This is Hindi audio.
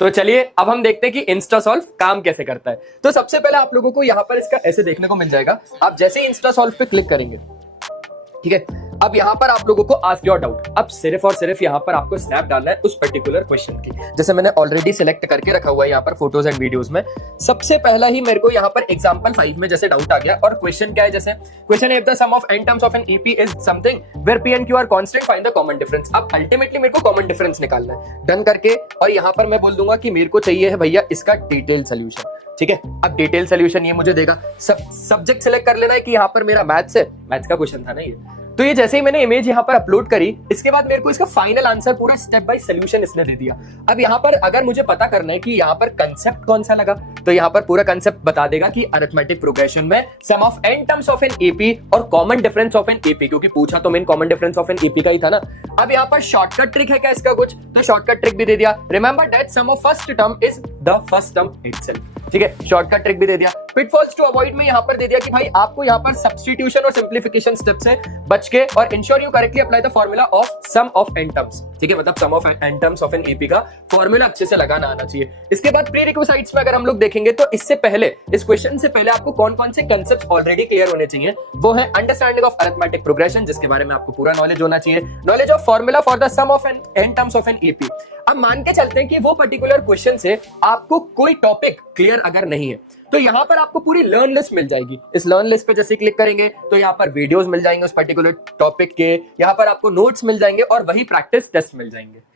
तो चलिए अब हम देखते हैं कि इंस्टा सॉल्व काम कैसे करता है। तो सबसे पहले आप लोगों को यहाँ पर इसका ऐसे देखने को मिल जाएगा। आप जैसे ही इंस्टा सॉल्व पे क्लिक करेंगे, ठीक है, अब यहाँ पर आप लोगों को आस्क योर डाउट। अब सिर्फ और सिर्फ यहाँ पर आपको स्नैप डालना है उस पर्टिकुलर क्वेश्चन की। जैसे मैंने ऑलरेडी सिलेक्ट करके रखा हुआ है यहाँ पर फोटोज एंड वीडियोस में। सबसे पहला ही मेरे को यहाँ पर एग्जांपल 5 में जैसे डाउट आ गया, और क्वेश्चन क्या है, जैसे question if the sum of n terms of an AP is something where p and q are constant, find the common difference. अब अल्टीमेटली मेरे को कॉमन डिफरेंस निकालना है। डन करके और यहाँ पर मैं बोल दूंगा कि मेरे को चाहिए है भैया इसका डिटेल सोल्यूशन। ठीक है, अब डिटेल सोल्यूशन ये मुझे देगा। सब्जेक्ट सिलेक्ट कर लेना है कि यहाँ पर मेरा मैथ्स है, मैथ्स का क्वेश्चन था ना ये। तो ये जैसे ही मैंने इमेज यहाँ पर अपलोड करी, इसके बाद मेरे को इसका फाइनल आंसर पूरा स्टेप बाय सोल्यूशन इसने दे दिया। अब यहाँ पर अगर मुझे पता करना है कि यहाँ पर कंसेप्ट कौन सा लगा, तो यहाँ पर पूरा कंसेप्ट बता देगा कि अरिथमेटिक प्रोग्रेशन में sum of n terms of an AP और common difference of an AP, क्योंकि पूछा तो main common difference of an AP का ही था ना। अब यहाँ पर शॉर्टकट ट्रिक है क्या इसका कुछ, तो शॉर्टकट ट्रिक भी दे दिया। Remember that sum of first term is the first term itself. ठीक है, शॉर्टकट ट्रिक भी दे दिया। पिटफॉल्स टू अवॉइड में यहाँ पर दे दिया कि भाई आपको यहाँ पर सब्स्टिट्यूशन और सिंप्लीफिकेशन स्टेप से बच के और ensure you correctly apply the formula of sum of n terms. ठीक है, मतलब sum of n terms of an AP का फॉर्मूला अच्छे से लगाना आना चाहिए। इसके बाद प्री रिक्विजिट्स में अगर हम लोग देखेंगे तो इससे पहले, इस क्वेश्चन से पहले आपको कौन कौन से कंसेप्ट्स ऑलरेडी क्लियर होने चाहिए, वो है अंडरस्टैंडिंग ऑफ अरिथमेटिक प्रोग्रेशन, जिसके बारे में आपको पूरा नॉलेज होना चाहिए, knowledge of formula for the sum of n terms of an AP. अब मान के चलते हैं कि वो पर्टिकुलर क्वेश्चन से आपको कोई टॉपिक क्लियर अगर नहीं है, तो यहाँ पर आपको पूरी लर्न लिस्ट मिल जाएगी। इस लर्न लिस्ट पे जैसे क्लिक करेंगे तो यहाँ पर वीडियोस मिल जाएंगे उस पर्टिकुलर टॉपिक के, यहाँ पर आपको नोट्स मिल जाएंगे और वही प्रैक्टिस टेस्ट मिल जाएंगे।